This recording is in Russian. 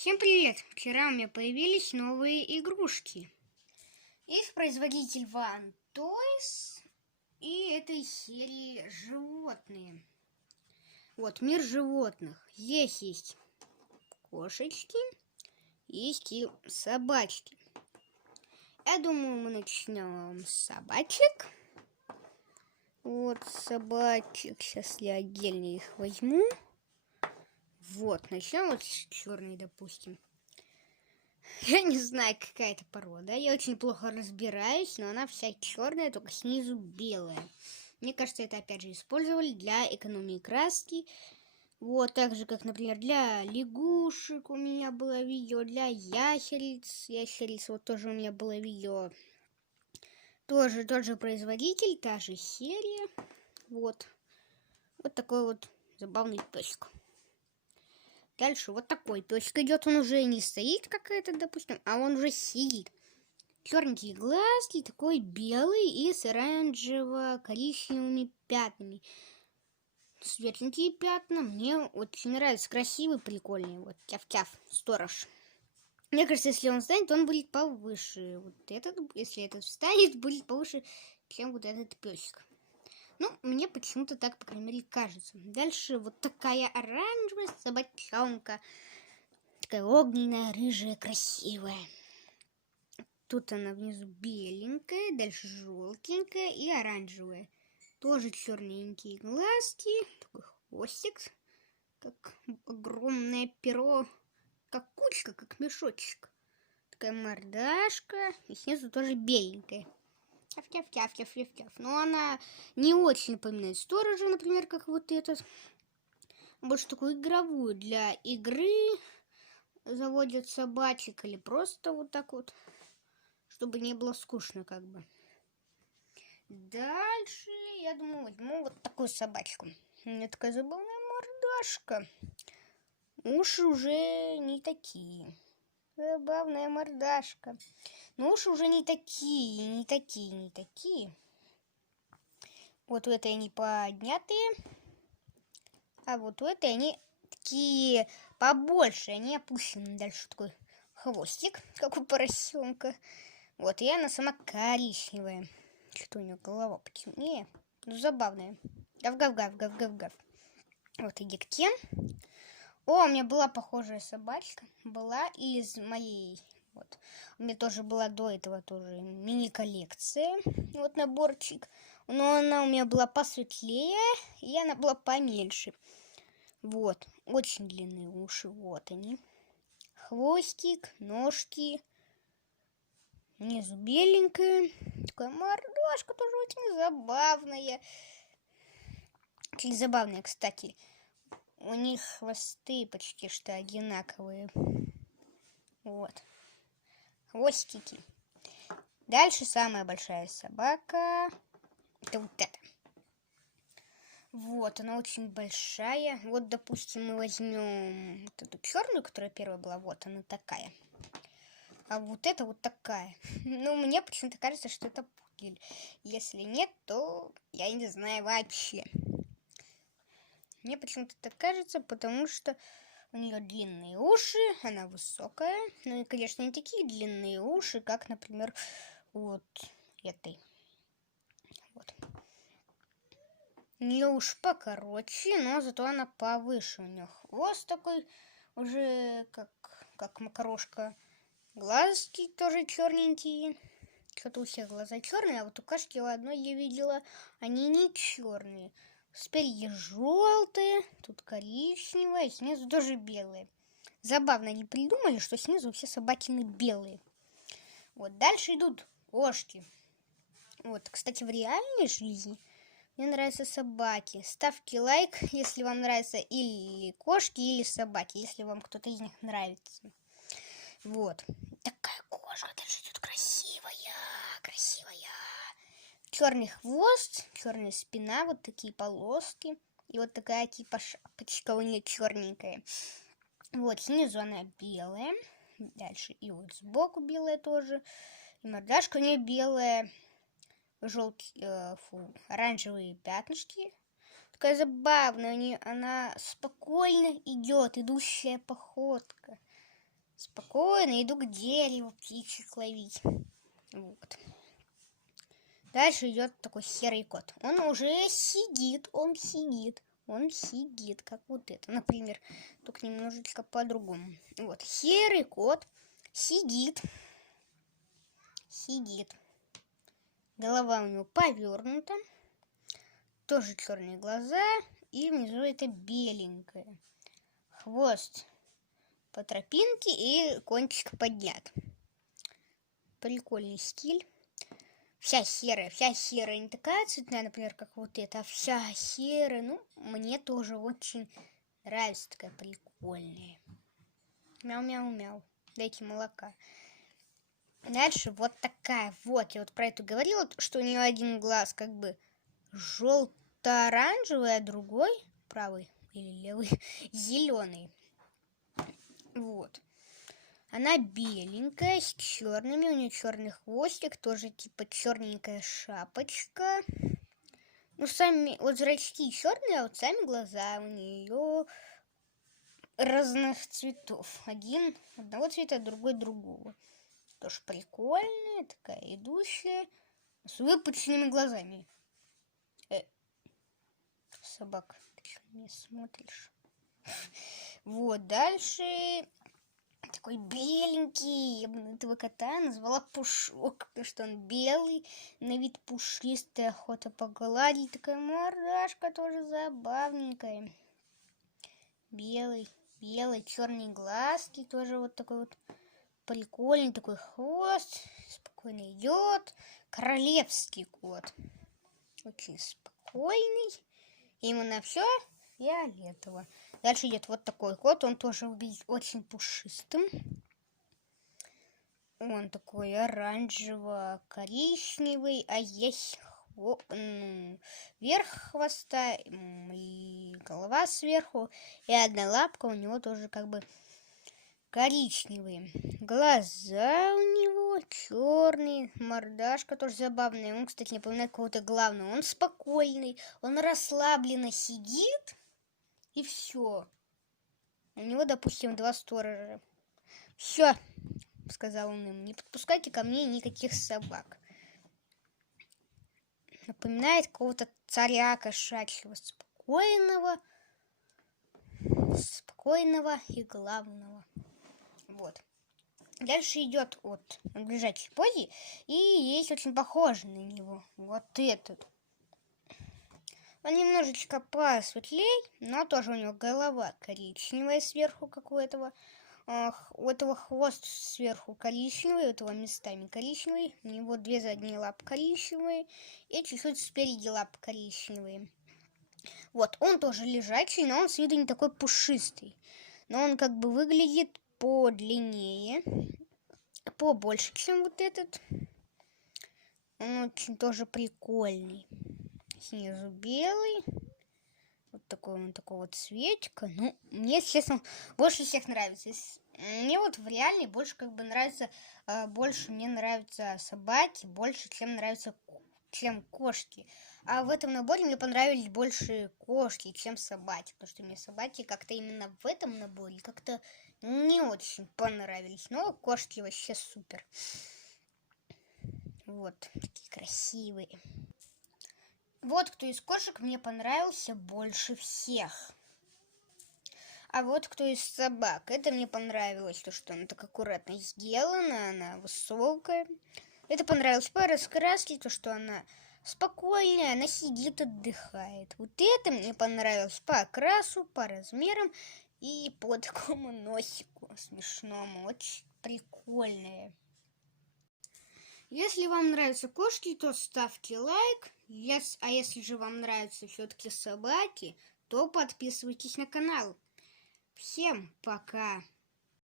Всем привет! Вчера у меня появились новые игрушки. Их производитель One Toys и этой серии животные. Вот, мир животных. Здесь есть кошечки, есть и собачки. Я думаю, мы начнем с собачек. Вот собачек. Сейчас я отдельно их возьму. Вот, начнем вот с черной, допустим. Я не знаю, какая это порода. Я очень плохо разбираюсь, но она вся черная, только снизу белая. Мне кажется, это опять же использовали для экономии краски. Вот, так же, как, например, для лягушек у меня было видео, для ящериц. Ящериц вот тоже у меня было видео. Тоже тот же производитель, та же серия. Вот. Вот такой вот забавный песик. Дальше вот такой песик идет. Он уже не стоит, как этот, допустим, а он уже сидит. Черненькие глазки, такой белый и с оранжево-коричневыми пятнами. Светленькие пятна. Мне очень нравится. Красивый, прикольный. Вот тяв-тяв, сторож. Мне кажется, если он встанет, он будет повыше. Вот этот, если этот встанет, будет повыше, чем вот этот песик. Ну, мне почему-то так, по крайней мере, кажется. Дальше вот такая оранжевая собачонка. Такая огненная, рыжая, красивая. Тут она внизу беленькая, дальше желтенькая и оранжевая. Тоже черненькие глазки, такой хвостик, как огромное перо, как кучка, как мешочек. Такая мордашка, и снизу тоже беленькая. Тяф-тяф-тяф-тяф-тяф-тяф. Но она не очень напоминает сторожа, например, как вот этот. Больше такую игровую, для игры заводят собачек или просто вот так вот, чтобы не было скучно как бы. Дальше, я думаю, возьму вот такую собачку. У меня такая забавная мордашка. Уши уже не такие. Забавная мордашка. Но уши уже не такие. Вот у этой они поднятые. А вот у этой они такие побольше. Они опущены. Дальше такой хвостик, как у поросенка. Вот, и она сама коричневая. Что у нее голова потемнее. Ну, забавная. Гав-гав-гав. Вот и Гектен. О, у меня была похожая собачка. Была из моей... Вот. У меня тоже была до этого тоже мини-коллекция. Вот наборчик. Но она у меня была посветлее, и она была поменьше. Вот. Очень длинные уши. Вот они. Хвостик, ножки. Внизу беленькая. Такая мордашка тоже очень забавная. Очень забавная, кстати. У них хвосты почти что одинаковые. Вот. Хвостики. Дальше самая большая собака. Это вот эта. Вот, она очень большая. Вот, допустим, мы возьмем вот эту черную, которая первая была. Вот она такая. А вот это вот такая. Ну, мне почему-то кажется, что это пудель. Если нет, то я не знаю вообще. Мне почему-то так кажется, потому что у нее длинные уши, она высокая. Ну и, конечно, не такие длинные уши, как, например, вот этой. Вот. У нее уж покороче, но зато она повыше. У нее хвост такой уже как макарошка. Глазки тоже черненькие. Что-то у всех глаза черные, а вот у кошки у одной я видела, они не черные. Спереди желтые, тут коричневые, и снизу тоже белые. Забавно они придумали, что снизу все собакины белые. Вот дальше идут кошки. Вот, кстати, в реальной жизни мне нравятся собаки. Ставьте лайк, если вам нравятся или кошки, или собаки, если вам кто-то из них нравится. Вот. Такая кошка даже тут красивая. Черный хвост, черная спина, вот такие полоски. И вот такая типа шапочка у нее черненькая. Вот, снизу она белая. Дальше и вот сбоку белая тоже. И мордашка у нее белая. Оранжевые пятнышки. Такая забавная. Она спокойно идет, идущая походка. Спокойно иду к дереву птичек ловить. Вот. Дальше идет такой серый кот. Он уже сидит, он сидит, как вот это, например, только немножечко по-другому. Вот, серый кот сидит. Голова у него повернута, тоже черные глаза, и внизу это беленькое. Хвост по тропинке и кончик поднят. Прикольный стиль. Вся серая, не такая цветная, например, как вот эта, а вся серая. Ну, мне тоже очень нравится, такая прикольная. Мяу-мяу-мяу. Дайте молока. Дальше вот такая. Вот, я вот про это говорила, что у нее один глаз как бы желто-оранжевый, а другой, правый или левый, зеленый. Вот. Она беленькая, с черными, у нее черный хвостик, тоже типа черненькая шапочка. Ну, сами, вот зрачки черные, а вот сами глаза у нее разных цветов. Один одного цвета, другой другого. Тоже прикольная, такая идущая, с выпученными глазами. Собака, ты что меня смотришь? Вот, дальше такой беленький. Я бы этого кота назвала Пушок, потому что он белый, на вид пушистый, охота погладить. Такая мордашка тоже забавненькая. Белый, черные глазки, тоже вот такой вот прикольный такой хвост. Спокойно идет. Королевский кот. Очень спокойный. Ему на все фиолетово. Дальше идет вот такой кот. Он тоже выглядит очень пушистым. Он такой оранжево-коричневый, а есть верх хвоста и голова сверху. И одна лапка у него тоже как бы коричневые. Глаза у него черные, мордашка тоже забавная. Он, кстати, напоминает кого-то главного. Он спокойный, он расслабленно сидит, и все. У него, допустим, 2 сторожа. Все, сказал он им, не подпускайте ко мне никаких собак. Напоминает какого-то царя кошачьего, спокойного и главного. Вот. Дальше идет вот в лежачей позе, и есть очень похожий на него. Вот этот. Он немножечко посветлей, но тоже у него голова коричневая сверху, как у этого. У этого хвост сверху коричневый, у этого местами коричневый. У него 2 задние лапы коричневые и чуть-чуть спереди лапы коричневые. Вот, он тоже лежачий, но он с виду не такой пушистый. Но он как бы выглядит подлиннее, побольше, чем вот этот. Он очень тоже прикольный. Снизу белый. Вот такой вот цветика. Ну, мне, честно, больше всех нравится. Мне вот в реале больше как бы нравится, больше мне нравятся собаки, больше, чем кошки. А в этом наборе мне понравились больше кошки, чем собаки. Потому что мне собаки как-то именно в этом наборе как-то не очень понравились. Но кошки вообще супер. Вот, такие красивые. Вот кто из кошек мне понравился больше всех. А вот кто из собак. Это мне понравилось, то, что она так аккуратно сделана, она высокая. Это понравилось по раскраске, то, что она спокойная, она сидит, отдыхает. Вот это мне понравилось по окрасу, по размерам и по такому носику смешному. Очень прикольное. Если вам нравятся кошки, то ставьте лайк. А если же вам нравятся все-таки собаки, то подписывайтесь на канал. Всем пока!